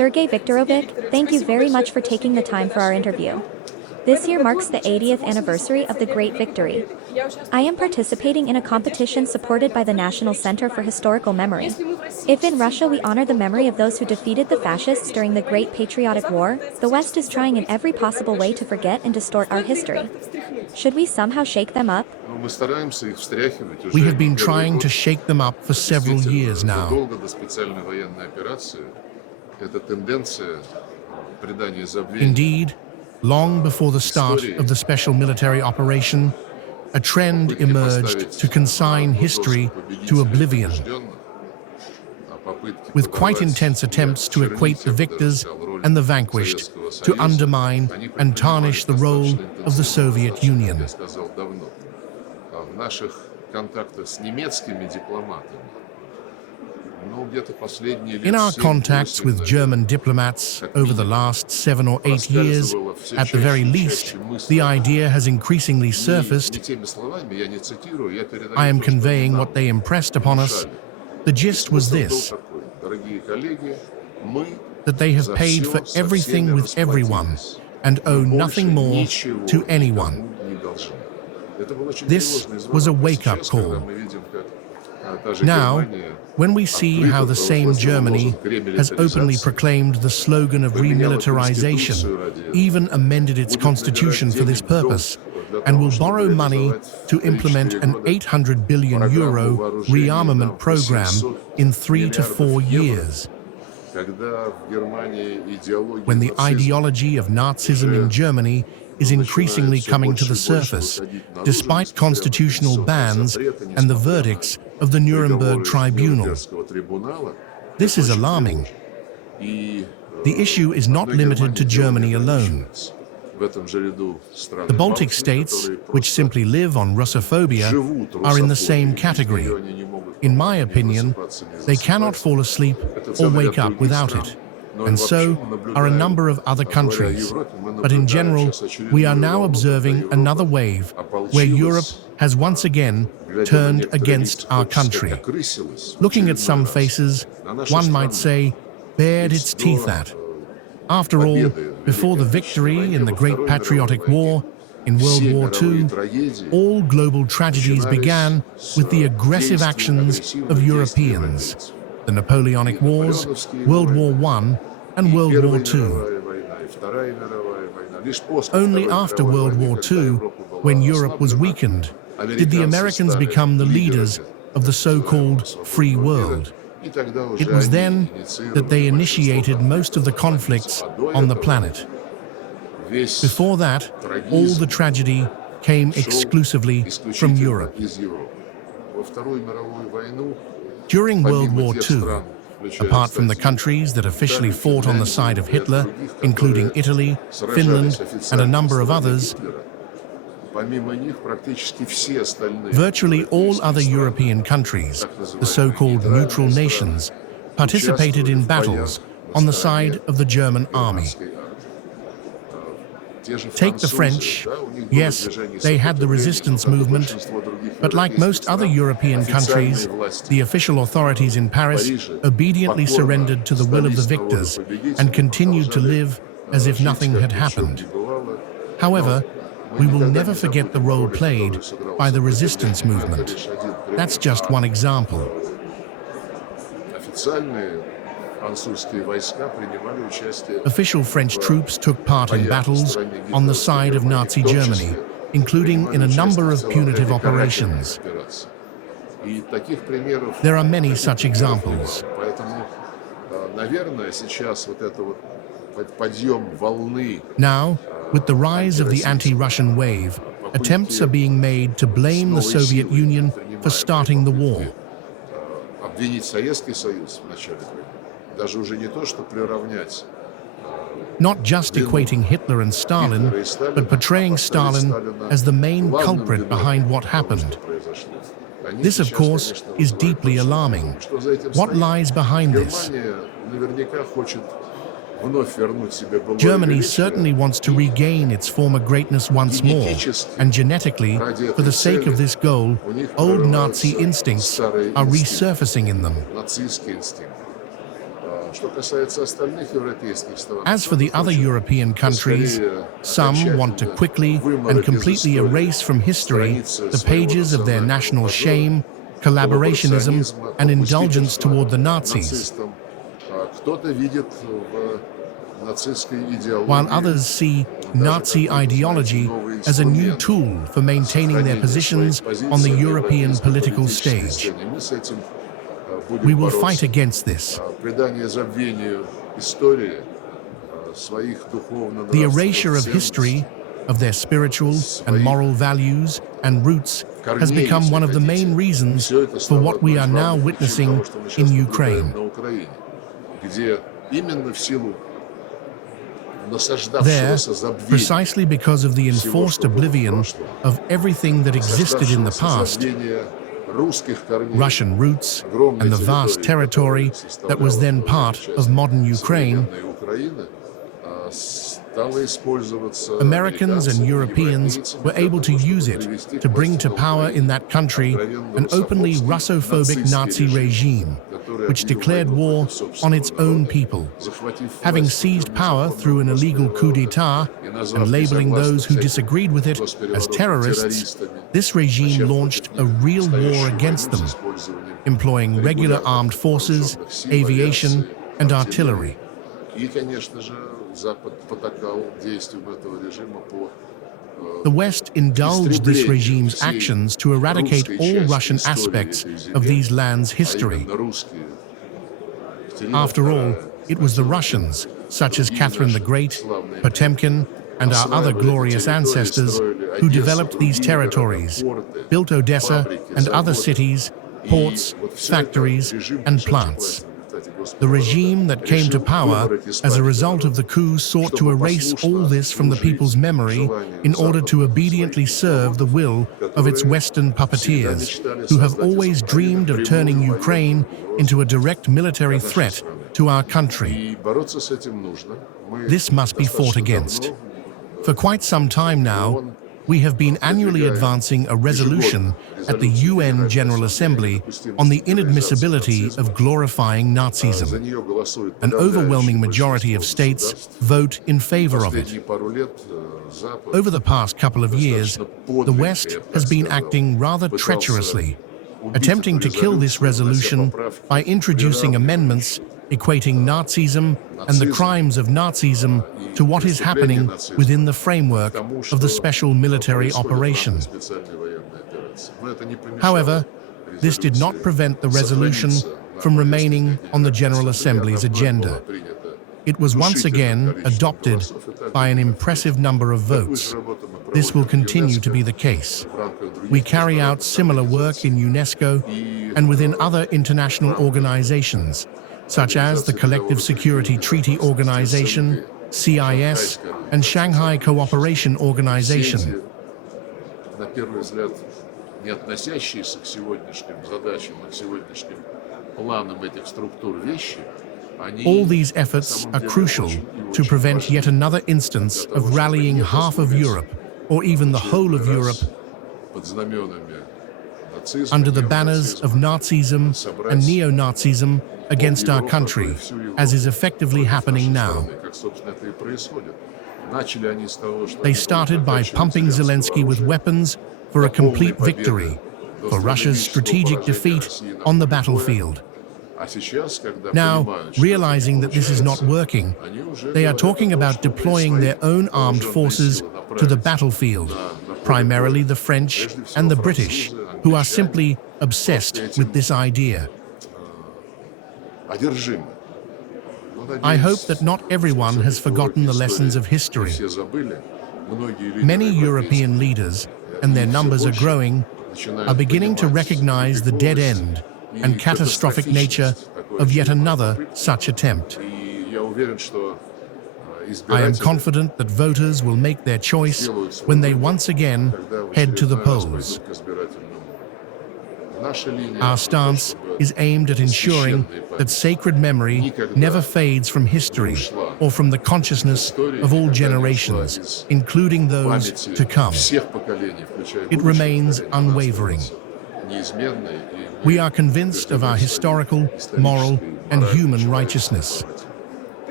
Sergei Viktorovich, thank you very much for taking the time for our interview. This year marks the 80th anniversary of the Great Victory. I am participating in a competition supported by the National Center for Historical Memory. If in Russia we honor the memory of those who defeated the fascists during the Great Patriotic War, the West is trying in every possible way to forget and distort our history. Should we somehow shake them up? We have been trying to shake them up for several years now. Indeed, long before the start of the special military operation, a trend emerged to consign history to oblivion, with quite intense attempts to equate the victors and the vanquished, to undermine and tarnish the role of the Soviet Union. In our contacts with German diplomats over the last 7 or 8 years, at the very least, the idea has increasingly surfaced. I am conveying what they impressed upon us. The gist was this: that they have paid for everything with everyone and owe nothing more to anyone. This was a wake-up call. Now, when we see how the same Germany has openly proclaimed the slogan of remilitarization, even amended its constitution for this purpose, and will borrow money to implement an €800 billion rearmament program in 3 to 4 years, when the ideology of Nazism in Germany is increasingly coming to the surface, despite constitutional bans and the verdicts of the Nuremberg Tribunal. This is alarming. The issue is not limited to Germany alone. The Baltic states, which simply live on Russophobia, are in the same category. In my opinion, they cannot fall asleep or wake up without it. And so are a number of other countries. But in general, we are now observing another wave where Europe has once again turned against our country. Looking at some faces, one might say, bared its teeth at. After all, before the victory in the Great Patriotic War, in World War II, all global tragedies began with the aggressive actions of Europeans. The Napoleonic Wars, World War I, and World War II. Only after World War II, when Europe was weakened, did the Americans become the leaders of the so-called free world. It was then that they initiated most of the conflicts on the planet. Before that, all the tragedy came exclusively from Europe. During World War II, apart from the countries that officially fought on the side of Hitler, including Italy, Finland, and a number of others, virtually all other European countries, the so-called neutral nations, participated in battles on the side of the German army. Take the French. Yes, they had the resistance movement, but like most other European countries, the official authorities in Paris obediently surrendered to the will of the victors and continued to live as if nothing had happened. However, we will never forget the role played by the resistance movement. That's just one example. Official French troops took part in battles on the side of Nazi Germany, including in a number of punitive operations. There are many such examples. Now, with the rise of the anti-Russian wave, attempts are being made to blame the Soviet Union for starting the war. Not just equating Hitler and Stalin, but portraying Stalin as the main culprit behind what happened. This, of course, is deeply alarming. What lies behind this? Germany certainly wants to regain its former greatness once more, and genetically, for the sake of this goal, old Nazi instincts are resurfacing in them. As for the other European countries, some want to quickly and completely erase from history the pages of their national shame, collaborationism, and indulgence toward the Nazis, while others see Nazi ideology as a new tool for maintaining their positions on the European political stage. We will fight against this. The erasure of history, of their spiritual and moral values and roots, has become one of the main reasons for what we are now witnessing in Ukraine. There, precisely because of the enforced oblivion of everything that existed in the past, Russian roots and the vast territory that was then part of modern Ukraine, Americans and Europeans were able to use it to bring to power in that country an openly Russophobic Nazi regime, which declared war on its own people. Having seized power through an illegal coup d'etat and labeling those who disagreed with it as terrorists, this regime launched a real war against them, employing regular armed forces, aviation, and artillery. The West indulged this regime's actions to eradicate all Russian aspects of these lands' history. After all, it was the Russians, such as Catherine the Great, Potemkin, and our other glorious ancestors, who developed these territories, built Odessa and other cities, ports, factories, and plants. The regime that came to power as a result of the coup sought to erase all this from the people's memory in order to obediently serve the will of its Western puppeteers, who have always dreamed of turning Ukraine into a direct military threat to our country. This must be fought against. For quite some time now, we have been annually advancing a resolution at the UN General Assembly on the inadmissibility of glorifying Nazism. An overwhelming majority of states vote in favor of it. Over the past couple of years, the West has been acting rather treacherously, attempting to kill this resolution by introducing amendments equating Nazism and the crimes of Nazism to what is happening within the framework of the special military operation. However, this did not prevent the resolution from remaining on the General Assembly's agenda. It was once again adopted by an impressive number of votes. This will continue to be the case. We carry out similar work in UNESCO and within other international organizations, such as the Collective Security Treaty Organization, CIS, and Shanghai Cooperation Organization. All these efforts are crucial to prevent yet another instance of rallying half of Europe, or even the whole of Europe, under the banners of Nazism and neo-Nazism against our country, as is effectively happening now. They started by pumping Zelensky with weapons for a complete victory, for Russia's strategic defeat on the battlefield. Now, realizing that this is not working, they are talking about deploying their own armed forces to the battlefield, primarily the French and the British, who are simply obsessed with this idea. I hope that not everyone has forgotten the lessons of history. Many European leaders, and their numbers are growing, are beginning to recognize the dead end and catastrophic nature of yet another such attempt. I am confident that voters will make their choice when they once again head to the polls. Our stance is aimed at ensuring that sacred memory never fades from history or from the consciousness of all generations, including those to come. It remains unwavering. We are convinced of our historical, moral, and human righteousness.